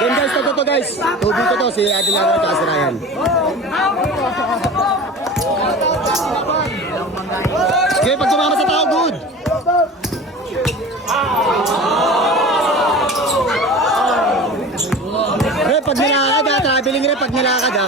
Then guys, to guys. Tubi ko to, si Adilano at si Ryan. Okay, pag tumama sa tao, good. Rep, pag nilakad ha, traveling rep, pag nilakad ha.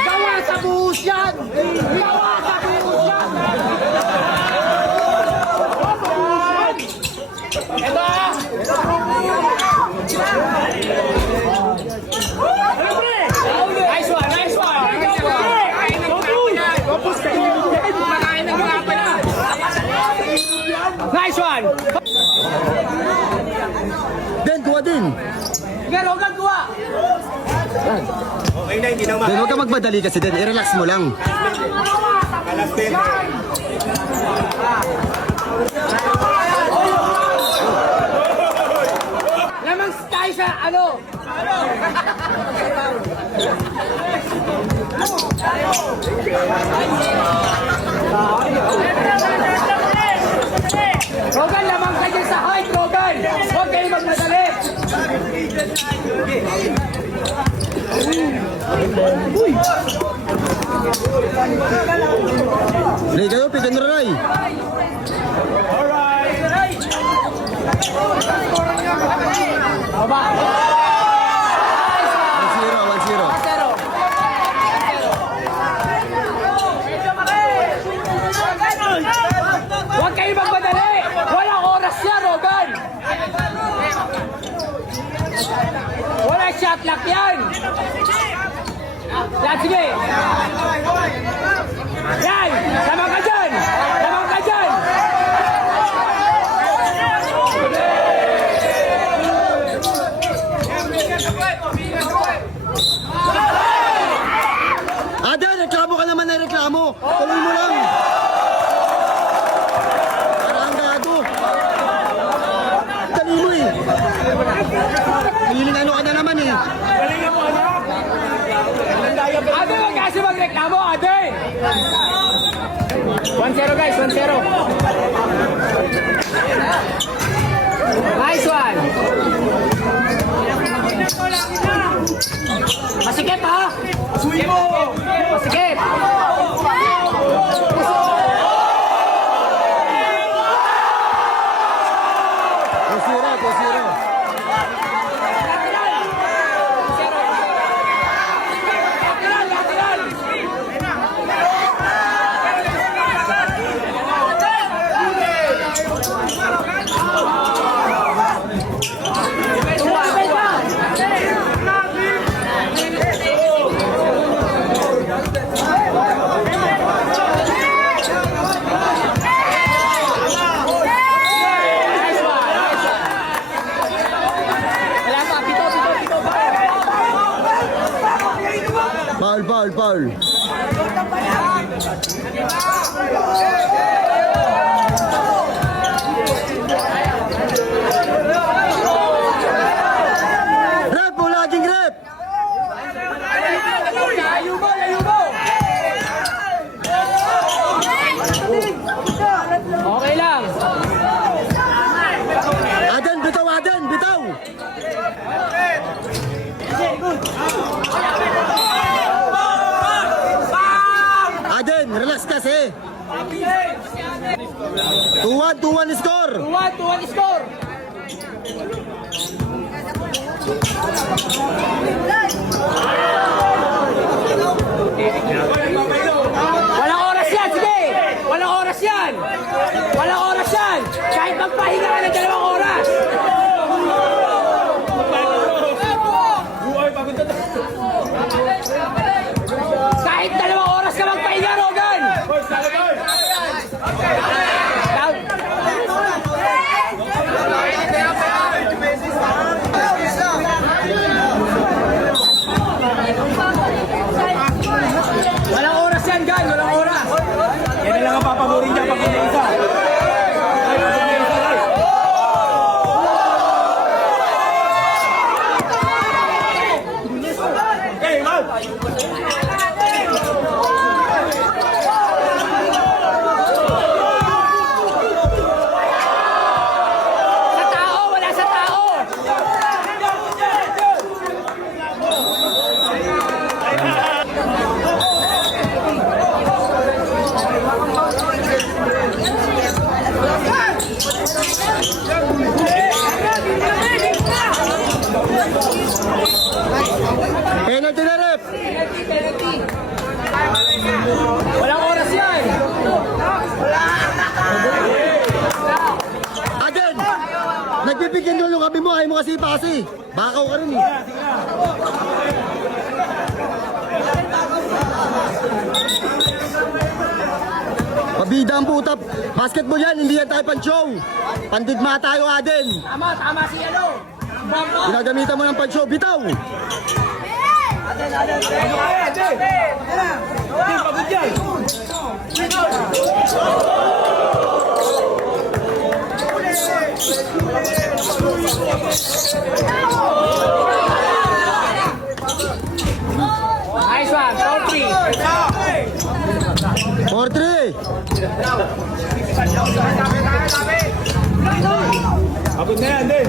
Gawa sa buhos yan! Gawa sa buhos yan! Ito ah! Nice one! Nice one! Nice one! Then, kuha din. Huwag kuha! Okay na, hindi na Then, huwag ka magmadali kasi din. I-relax mo lang. Alas 10. Lamang tayo sa ano? Rogan, lamang kayo sa height, Rogan! Huwag kayo magmadali! Ray, kayo, pick and roll, Ray. Baba! 1-0, 1-0. Huwag kayo magmadali! Walang oras yan, Rogan! Walang shot clock yan! Yan, sige! Yan! Lamang ka dyan! Lamang ka dyan! Adel, reklamo ka naman na reklamo. Tuloy mo lang. Parang gago. Dali mo eh. Hiling ano ka na naman eh. Ate, huwag kasi magreklamo, ate! 1-0 guys, 1-0. Nice one! Masikip ha! Masikip! Posira, posira. Foul, foul, foul. Rep mo, laging rep. Layo mo, layo mo! Okay lang. Aden, bitaw, Aden, bitaw. Aden, relax kasi. 2-1, 2-1 score. 2-1 score. Walang oras yan, sige! Walang oras yan! Walang oras yan! Kahit magpahinga ka ng 2 oras! Kahit 2 oras ka magpahinga, Rogan! Down. Walang oras yan, Gan! Walang oras! Yan na lang ang papaborin niya pag isa. bigyan nyo yung kabi mo, ayaw mo kasi ipasi. Bakaw ka rin eh. Pabida ang puta. Basketball yan, hindi yan tayo pan-show. Pandigma tayo, Aden. Tama si ano. Bamba. Ginagamitan mo ng pan-show, bitaw. Nice one, 4-3. 4-3. Abot na yan, din.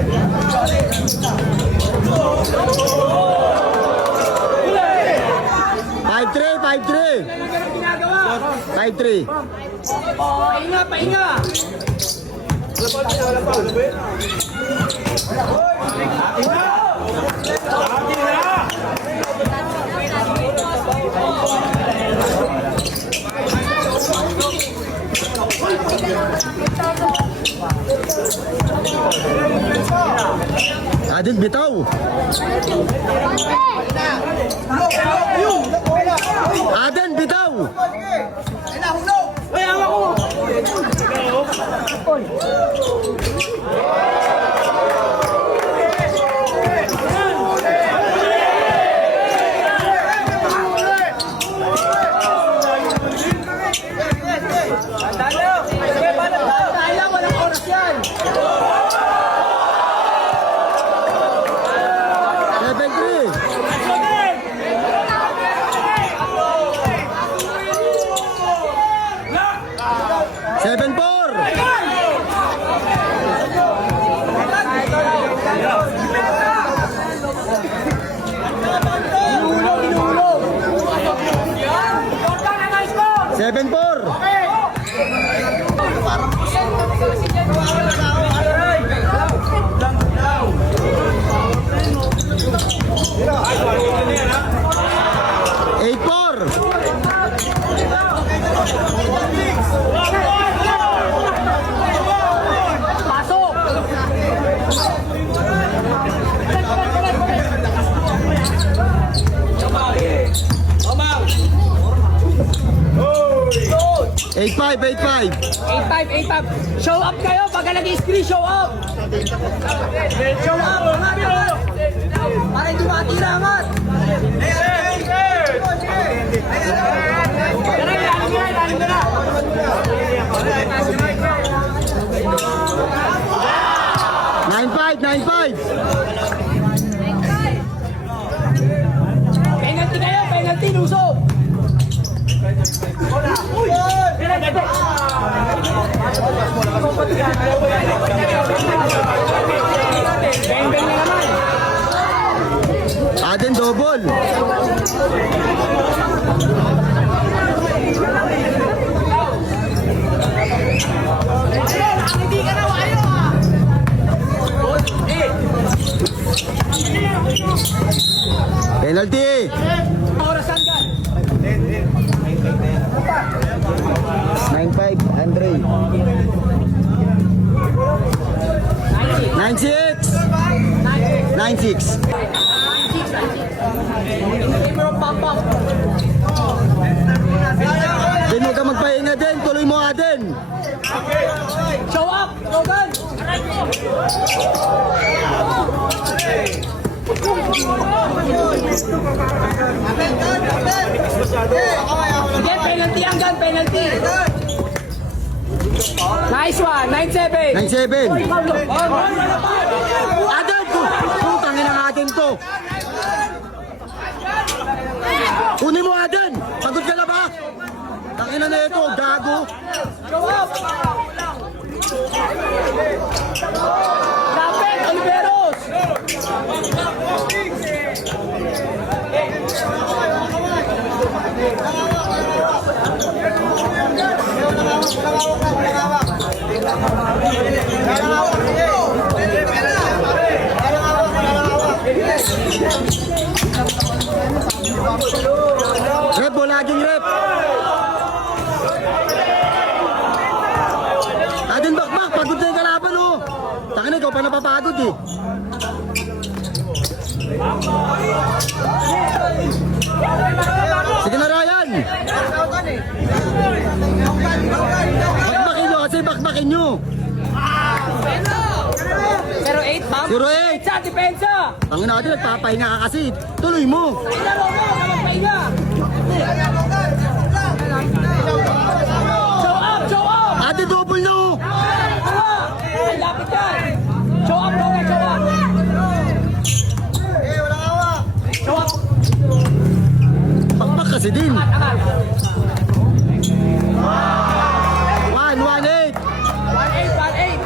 5-3. Pahinga. Aden, bitaw. Aden, bitaw. Walang oras yan. 7-4. Eight four. Pasok. Eight five. 8-5. Show up kayo pagka nag-screen, show up. Show up. Para hindi matira, Mat. Lalim na. 9-5. Penalty kayo, penalty, lusog. Bang-bang na naman. Aden double. Hindi ka na wayo, ha? Penalty. Orasan ka. 9-5. Andre. 9-6. 9-6. Din mo ka magpahinga din. Tuloy mo Aden. Show up, Logan. Sige, penalty ang gan, penalty. Nice one, 9-7. 9-7. Aden! Putangin ang Aden to. Kunin mo Aden. Pagod ka na ba? Tangina na ito. Gago. Show up. Lapit, Oliveros. Rep mo laging rep. Aden bakbak. Pagod na yung kalaban oh. Tangina ikaw pa napapagod eh. Sige na, Ryan. Bakbakin nyo kasi bakbakin nyo. 08, ma'am. 08. Sa depensa. Ang natin, nagpapahinga ka kasi. Tuloy mo. Ilaro mo, magpahinga. Show up, show up. Ate, double no. Ay, lapit yan. Show up, Rogan, show up. Show up. Bakbak kasi din. Angat. 1-1-8. 1-8.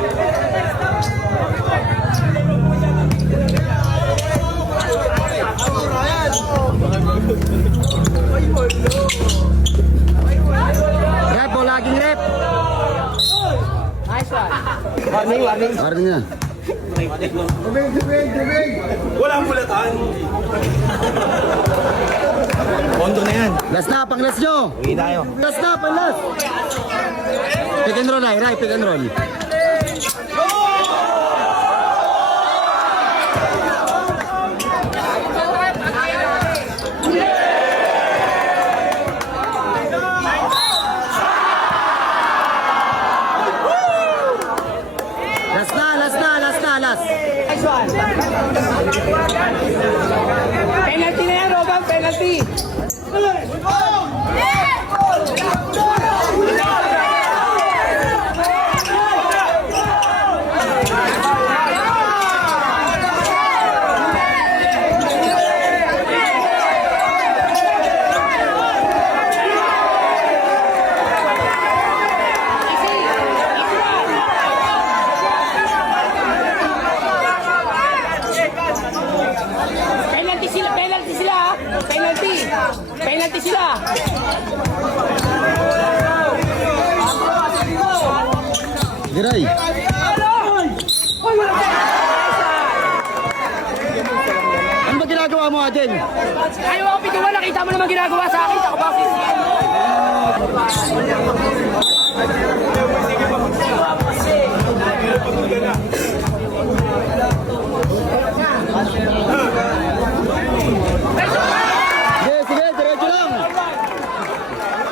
Rep o laging rep. Nice one. Warning, warning. Warning na. Walang bulatan. Pondo na yan. Last na, pang last nyo. Uwi tayo. Last na, pang last. Pick and roll, Rai, pick and roll. Last. Nice one. Penalty na yan, Rogan, penalty. Penalty sila. Giray. Ano ba ginagawa mo, Aden? Ayaw ako pituwa, nakita mo naman ginagawa sa akin. Ako ba? Sige, diretso lang.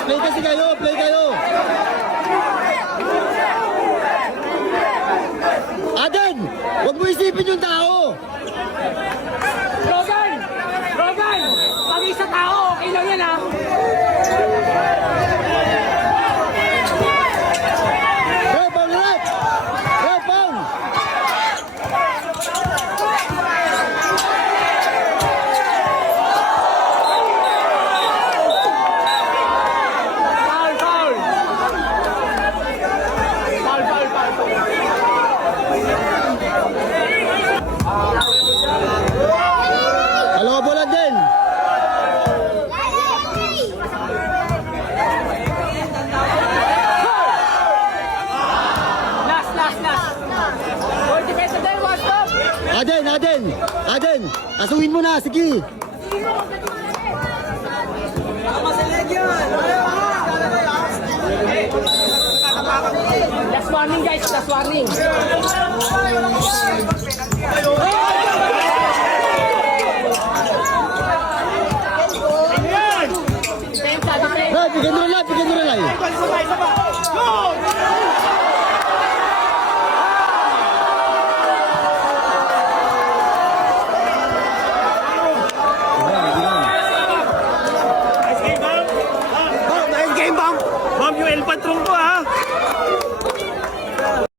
Play kasi kayo, play kayo. Aden, huwag mo isipin yung tao. Rogan! Rogan! Pag isa tao, okay lang yan ha. Hey, Paul, ulit. Hey, Paul. Foul, foul! Foul, foul, foul. Halo, bola din. Last. Boy, defense tayo, watch up! Aden, kasuhin mo na, sige. Last warning guys, last warning. Defensa, defensa. Hey, bigyan mo na lang.